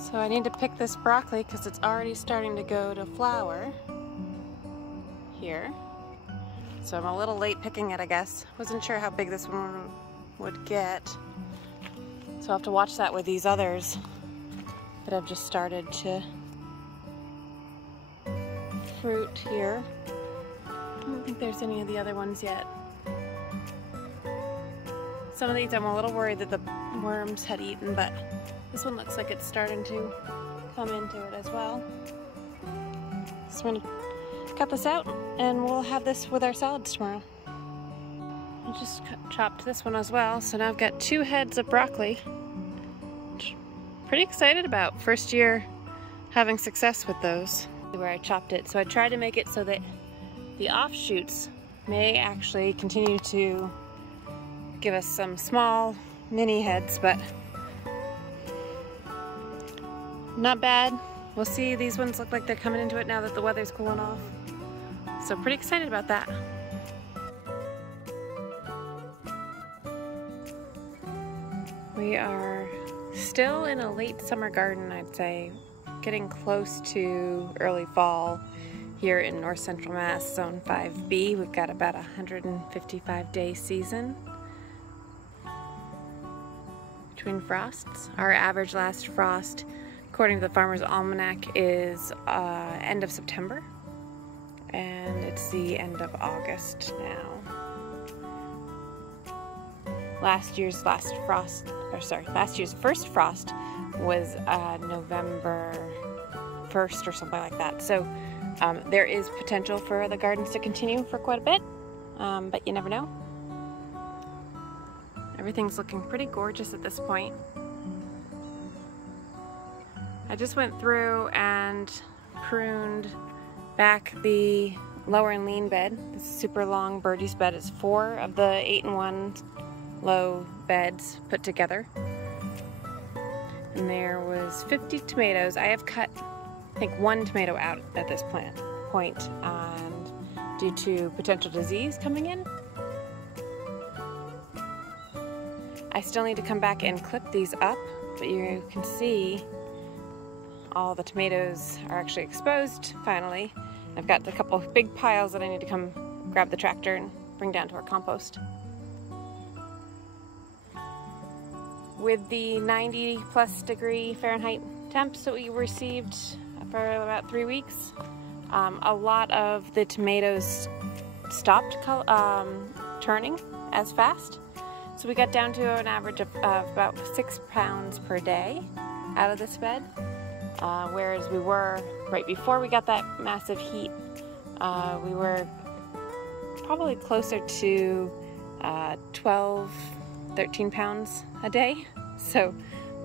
So I need to pick this broccoli because it's already starting to go to flower here. So I'm a little late picking it, I guess. Wasn't sure how big this one would get. So I'll have to watch that with these others that have just started to fruit here. I don't think there's any of the other ones yet. Some of these I'm a little worried that the worms had eaten, but this one looks like it's starting to come into it as well. So I'm gonna cut this out and we'll have this with our salads tomorrow. I just chopped this one as well, so now I've got 2 heads of broccoli. Pretty excited about first year having success with those. Where I chopped it, so I tried to make it so that the offshoots may actually continue to give us some small mini heads, but not bad. We'll see. These ones look like they're coming into it now that the weather's cooling off, so pretty excited about that. We are still in a late summer garden, I'd say. Getting close to early fall here in North Central Mass, Zone 5B. We've got about a 155-day season between frosts. Our average last frost, according to the Farmer's Almanac, is end of September, and it's the end of August now. Last year's first frost was November 1st or something like that. So there is potential for the gardens to continue for quite a bit, but you never know. Everything's looking pretty gorgeous at this point. I just went through and pruned back the lower and lean bed. This super long Birdies bed is 4 of the 8-in-1 low beds put together. And there was 50 tomatoes. I have cut, I think, 1 tomato out at this point, and due to potential disease coming in. I still need to come back and clip these up, but you can see all the tomatoes are actually exposed finally. I've got a couple of big piles that I need to come grab the tractor and bring down to our compost. With the 90+ degree Fahrenheit temps that we received for about 3 weeks, a lot of the tomatoes stopped turning as fast. So we got down to an average of about 6 pounds per day out of this bed, whereas we were, right before we got that massive heat, we were probably closer to 12, 13 pounds a day. So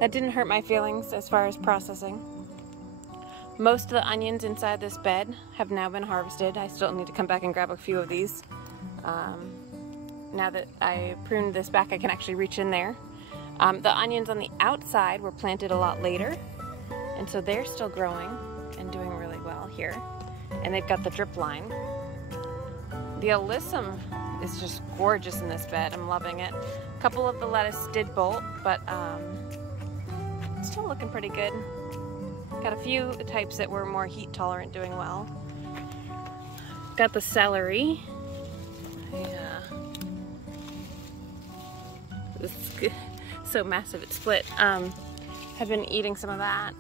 that didn't hurt my feelings as far as processing. Most of the onions inside this bed have now been harvested. I still need to come back and grab a few of these. Now that I pruned this back, I can actually reach in there. The onions on the outside were planted a lot later, and so they're still growing and doing really well here. And they've got the drip line. The alyssum is just gorgeous in this bed. I'm loving it. A couple of the lettuce did bolt, but it's still looking pretty good. Got a few types that were more heat tolerant doing well. Got the celery. It's so massive it split. I've been eating some of that.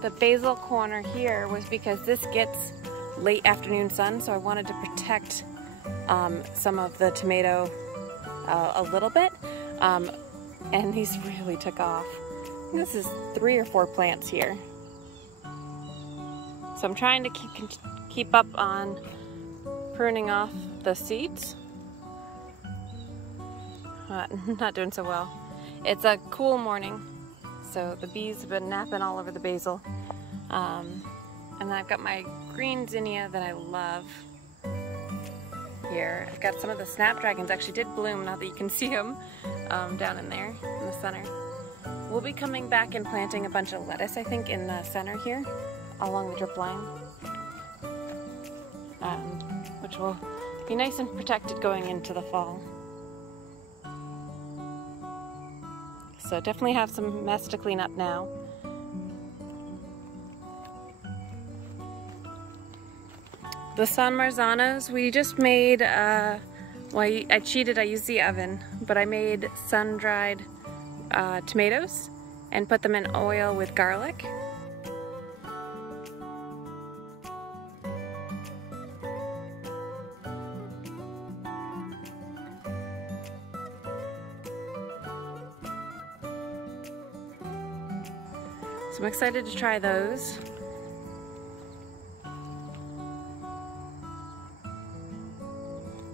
The basil corner here was because this gets late afternoon sun, so I wanted to protect some of the tomato a little bit, and these really took off. This is 3 or 4 plants here, so I'm trying to keep up on pruning off the seeds. Not doing so well. It's a cool morning, so the bees have been napping all over the basil. And then I've got my green zinnia that I love here. I've got some of the snapdragons actually did bloom, now that you can see them down in there in the center. We'll be coming back and planting a bunch of lettuce, I think, in the center here along the drip line. which will be nice and protected going into the fall. So definitely have some mess to clean up now. The San Marzanos, we just made, well, I cheated, I used the oven, but I made sun-dried tomatoes and put them in oil with garlic. So I'm excited to try those.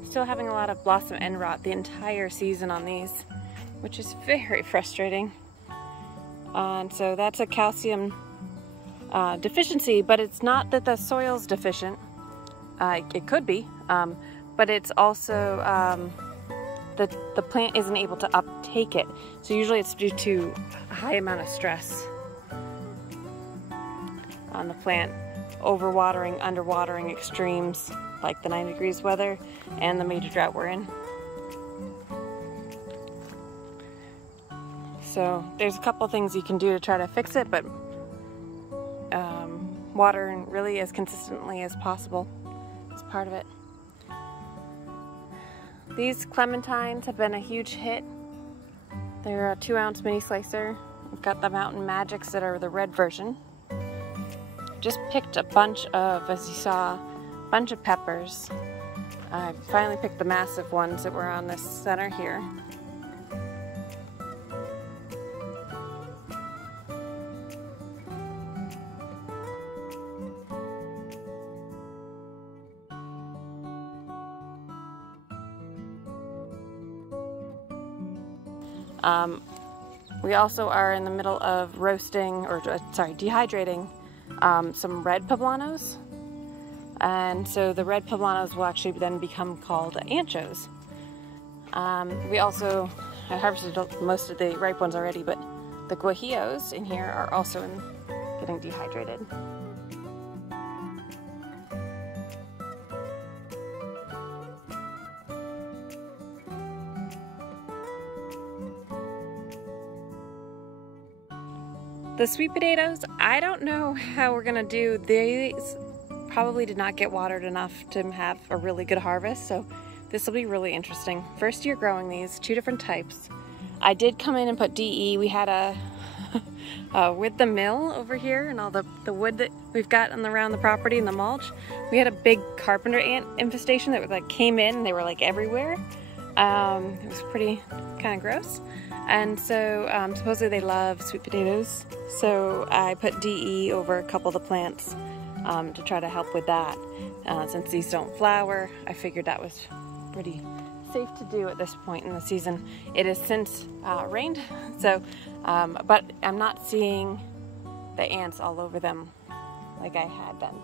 Still having a lot of blossom end rot the entire season on these, which is very frustrating. And so that's a calcium deficiency, but it's not that the soil's deficient. It could be, but it's also that the plant isn't able to uptake it. So usually it's due to a high amount of stress on the plant, overwatering, underwatering extremes like the 9 degrees weather and the major drought we're in. So there's a couple things you can do to try to fix it, but water really as consistently as possible is part of it. These clementines have been a huge hit. They're a 2-ounce mini slicer. We've got the Mountain Magics that are the red version. Just picked a bunch of, as you saw, a bunch of peppers. I finally picked the massive ones that were on this center here. We also are in the middle of roasting, or dehydrating some red poblanos. And so the red poblanos will actually then become called anchos. We also, I harvested most of the ripe ones already, but the guajillos in here are also getting dehydrated. The sweet potatoes, I don't know how we're gonna do. These probably did not get watered enough to have a really good harvest, so this will be really interesting. First year growing these, 2 different types. I did come in and put DE. We had with the mill over here and all the wood that we've got around the property and the mulch, we had a big carpenter ant infestation that like came in and they were like everywhere. It was pretty kind of gross. And so supposedly they love sweet potatoes, so I put DE over a couple of the plants to try to help with that. Since these don't flower, I figured that was pretty safe to do at this point in the season. It has since rained, so but I'm not seeing the ants all over them like I had been.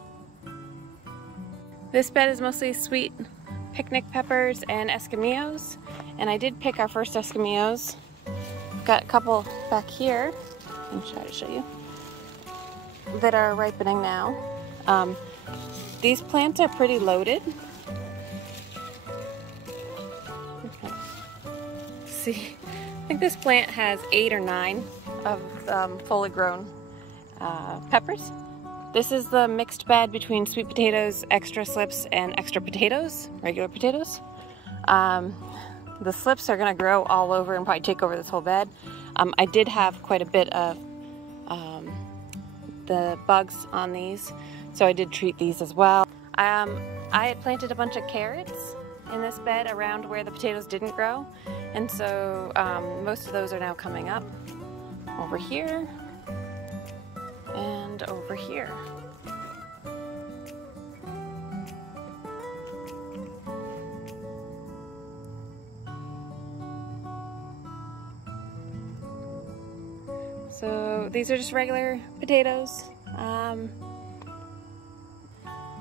This bed is mostly sweet picnic peppers and escamillos, and I did pick our first escamillos. Got a couple back here, I'm trying to show you, that are ripening now. These plants are pretty loaded. Okay. See, I think this plant has 8 or 9 of fully grown peppers. This is the mixed bed between sweet potatoes, extra slips, and extra potatoes, regular potatoes. The slips are going to grow all over and probably take over this whole bed. I did have quite a bit of the bugs on these, so I did treat these as well. I had planted a bunch of carrots in this bed around where the potatoes didn't grow, and so most of those are now coming up over here and over here. So these are just regular potatoes,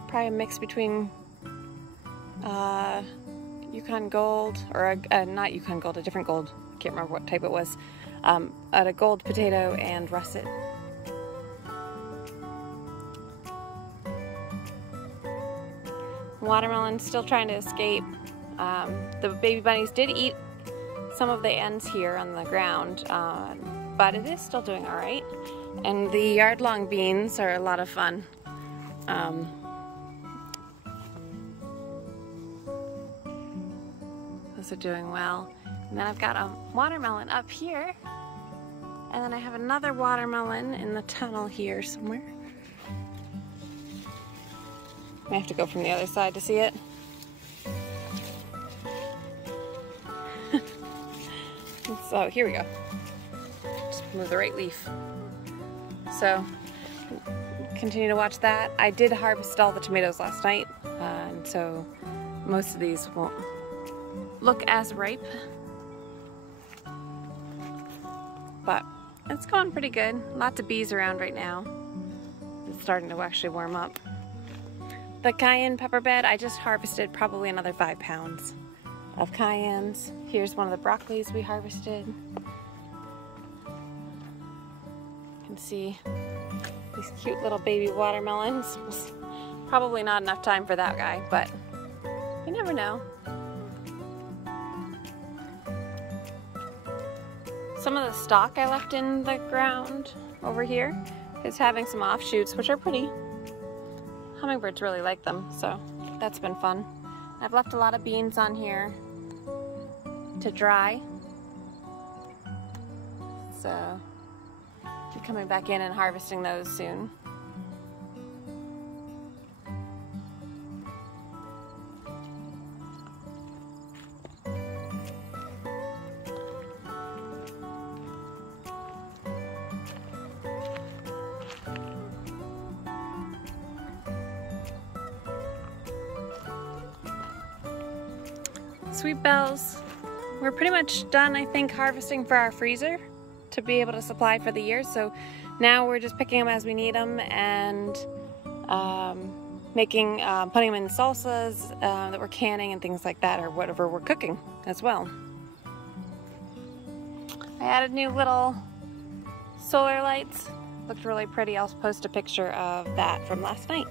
probably a mix between Yukon Gold, or not Yukon Gold, a different gold, I can't remember what type it was, a gold potato and russet. Watermelon's still trying to escape. The baby bunnies did eat some of the ends here on the ground, but it is still doing all right. And the yard-long beans are a lot of fun. Those are doing well. And then I've got a watermelon up here. And then I have another watermelon in the tunnel here somewhere. I have to go from the other side to see it. So here we go. Just move the right leaf. So continue to watch that. I did harvest all the tomatoes last night, and so most of these won't look as ripe. But it's going pretty good. Lots of bees around right now. It's starting to actually warm up. The cayenne pepper bed, I just harvested probably another 5 pounds of cayennes. Here's one of the broccolis we harvested. You can see these cute little baby watermelons. Probably not enough time for that guy, but you never know. Some of the stalk I left in the ground over here is having some offshoots, which are pretty. Hummingbirds really like them, so that's been fun. I've left a lot of beans on here to dry. So I'll be coming back in and harvesting those soon. Sweet bells, we're pretty much done, I think, harvesting for our freezer to be able to supply for the year. So now we're just picking them as we need them and putting them in salsas that we're canning and things like that, or whatever we're cooking as well. I added new little solar lights. Looked really pretty. I'll post a picture of that from last night.